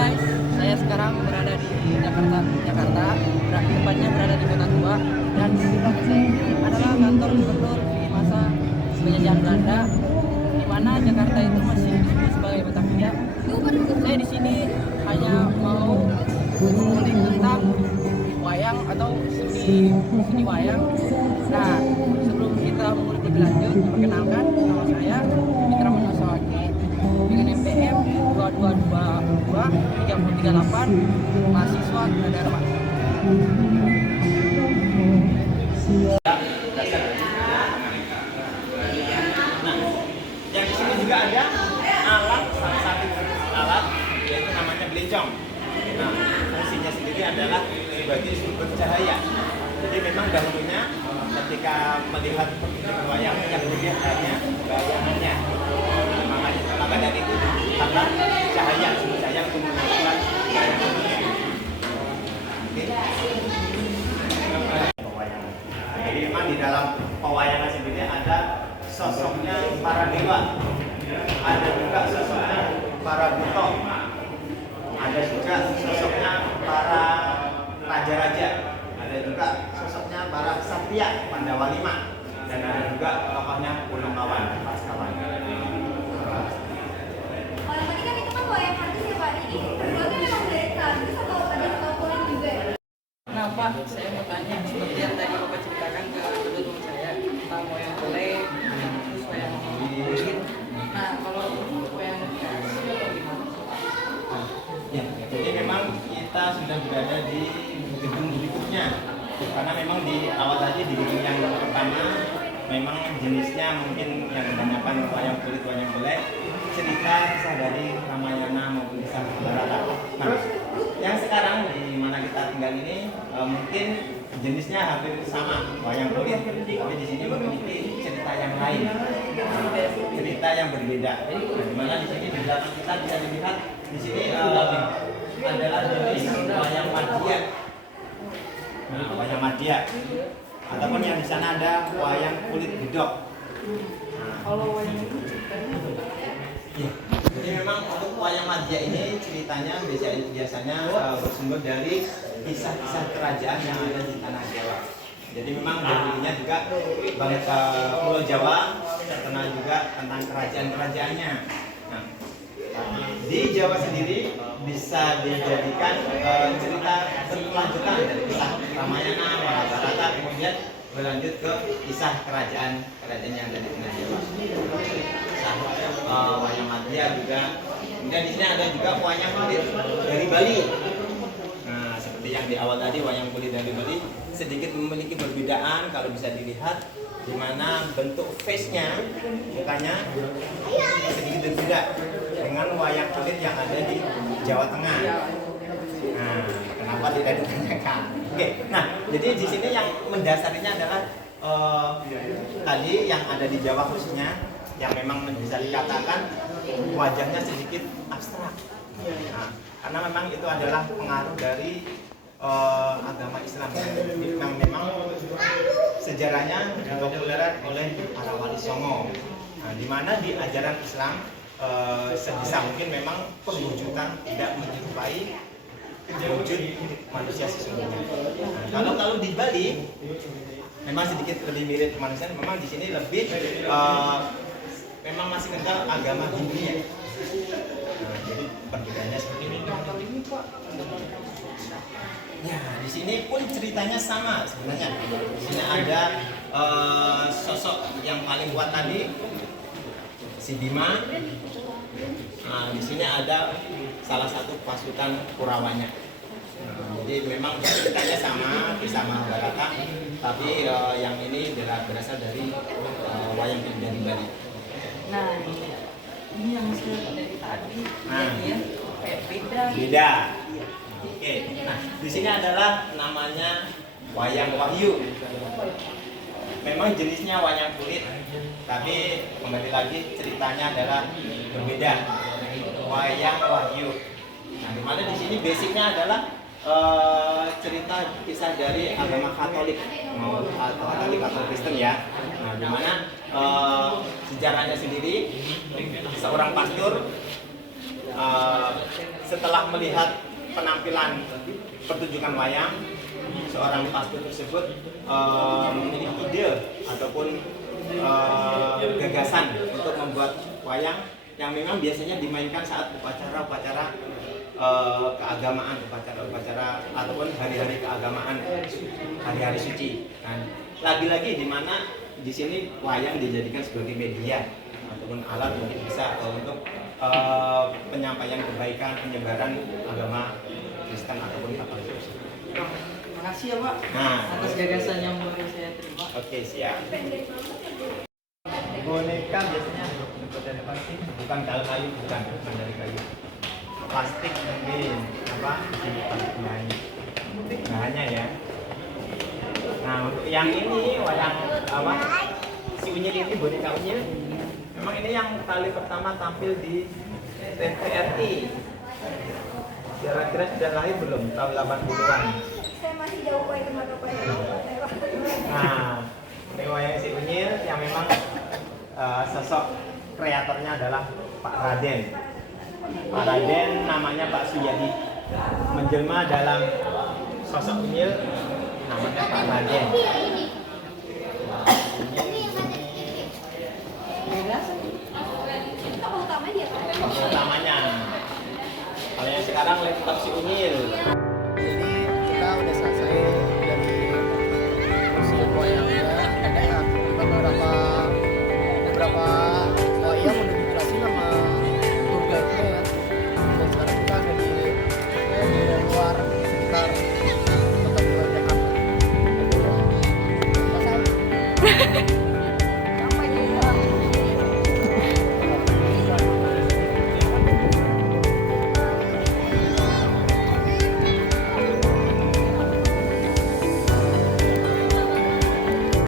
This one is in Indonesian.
guys, saya sekarang berada di Jakarta, tepatnya berada di Kota Tua, dan di belakang saya ini adalah kantor gubernur di masa penjajahan Belanda, di mana Jakarta itu masih disebut sebagai Batavia. Saya di sini hanya mau mengulik tentang wayang atau seni wayang. Nah, sebelum kita mengulik lebih lanjut, perkenalkan nama saya Mitra Manasawaki dengan NPM 2222 338, mahasiswa Gunadarma. Nah, yang di sini juga ada alat, salah satu alat yaitu namanya belencong. Nah, fungsinya sendiri adalah sebagai sumber cahaya. Jadi memang dahulunya ketika melihat wayang yang dilihat hanya bayangannya. Maka dari itu tambah cahaya, sumber cahaya untuk menentukan bayangannya. Pewayangan. Jadi memang di dalam pewayangan sendiri ada sosoknya para dewa, ada juga sosoknya para buto, ada juga sosoknya para raja-raja, ada juga sosoknya para ksatria Pandawa V, dan ada juga tokohnya Punokawan, Paskawan. Kalau tadi kan itu kan wayang artis ya Pak, ini terbuatnya memang dari kardus atau ada potongan juga ya? Nah Pak, saya mau tanya seperti yang tadi Bapak ceritakan ke teman saya tentang wayang golek, terus wayang kulit. Nah kalau untuk wayang gimana? Ya, jadi memang kita sudah berada di gedung berikutnya, karena memang di awal tadi di gedung yang pertama memang jenisnya mungkin yang kebanyakan wayang kulit, wayang golek, cerita kisah dari Ramayana maupun kisah Barata. Nah, yang sekarang di mana kita tinggal ini mungkin jenisnya hampir sama, wayang kulit, tapi di sini memiliki cerita yang lain, cerita yang berbeda. Nah, di mana di sini di belakang kita bisa dilihat di sini adalah jenis wayang madya. Nah, wayang madya, ataupun yang di sana ada wayang kulit gedok. Kalau wayang itu ceritanya Ya, jadi memang untuk wayang madya ini ceritanya biasanya bersumber dari kisah-kisah kerajaan yang ada di tanah Jawa. Jadi memang dahulunya juga banyak Pulau Jawa terkenal juga tentang kerajaan-kerajaannya. Nah, di Jawa sendiri bisa dijadikan cerita berkelanjutan dari kisah Ramayana, Mahabharata, kemudian berlanjut ke kisah kerajaan yang ada di tanah Jawa. Wayang madya juga. Kemudian di sini ada juga wayang kulit dari Bali. Nah, seperti yang di awal tadi, wayang kulit dari Bali sedikit memiliki perbedaan kalau bisa dilihat, di mana bentuk face-nya, mukanya sedikit berbeda dengan wayang kulit yang ada di Jawa Tengah. Nah, kenapa tidak ditanyakan? Oke, nah jadi di sini yang mendasarinya adalah tadi yang ada di Jawa khususnya, yang memang bisa dikatakan wajahnya sedikit abstrak. Nah, karena memang itu adalah pengaruh dari agama Islam yang memang sejarahnya dipopulerkan oleh para wali songo. Nah, di mana di ajaran Islam sebisa mungkin memang perwujudan tidak menyerupai wujud manusia sesungguhnya. Nah, kalau di Bali memang sedikit lebih mirip manusia, memang di sini lebih memang masih kental agama Hindu ya. Nah, jadi perbedaannya seperti ini. Ya, di sini pun ceritanya sama sebenarnya. Di sini ada sosok yang paling kuat tadi, si Bima. Nah, di sini ada salah satu pasukan Kurawanya. Nah, jadi memang ceritanya sama, kisah Mahabharata, tapi yang ini berasal dari wayang kulit dari Bali. Nah, ini yang saya dari tadi, Nah, ya, kayak beda. Beda. Oke. Nah, di sini adalah namanya wayang wahyu. Memang jenisnya wayang kulit, tapi kembali lagi ceritanya adalah berbeda. Wayang wahyu. Nah, dimana di sini basicnya adalah cerita kisah dari agama Katolik, atau Katolik atau Kristen ya. Nah, dimana sejarahnya sendiri seorang pastor setelah melihat penampilan pertunjukan wayang, seorang pastor tersebut memiliki ide ataupun gagasan untuk membuat wayang yang memang biasanya dimainkan saat upacara-upacara keagamaan, upacara-upacara ataupun hari-hari keagamaan, hari-hari suci. Dan lagi-lagi di mana di sini wayang dijadikan sebagai media ataupun alat mungkin bisa untuk penyampaian kebaikan, penyebaran agama Kristen ataupun Katolik. Terima kasih ya Pak Nah, atas gagasan yang baru saya terima. oke, siap. Boneka biasanya terbuat dari plastik, bukan kayu, bukan dari kayu. Plastik mungkin apa? Bahannya ya. Nah, untuk yang ini wayang apa? Si Unyil ini, boneka Unyil. Memang ini yang kali pertama tampil di TVRI. Kira-kira sudah lahir belum? Tahun 80-an. Saya masih jauh Pak itu mata Pak. Nah, ini wayang si Unyil yang memang sosok kreatornya adalah Pak Raden. Pak Raden namanya Pak Suyadi. Menjelma dalam sosok Unyil namanya Pak Raden. Itu tokoh utama dia Pak. Utamanya. Kalau yang sekarang laptop si Unyil.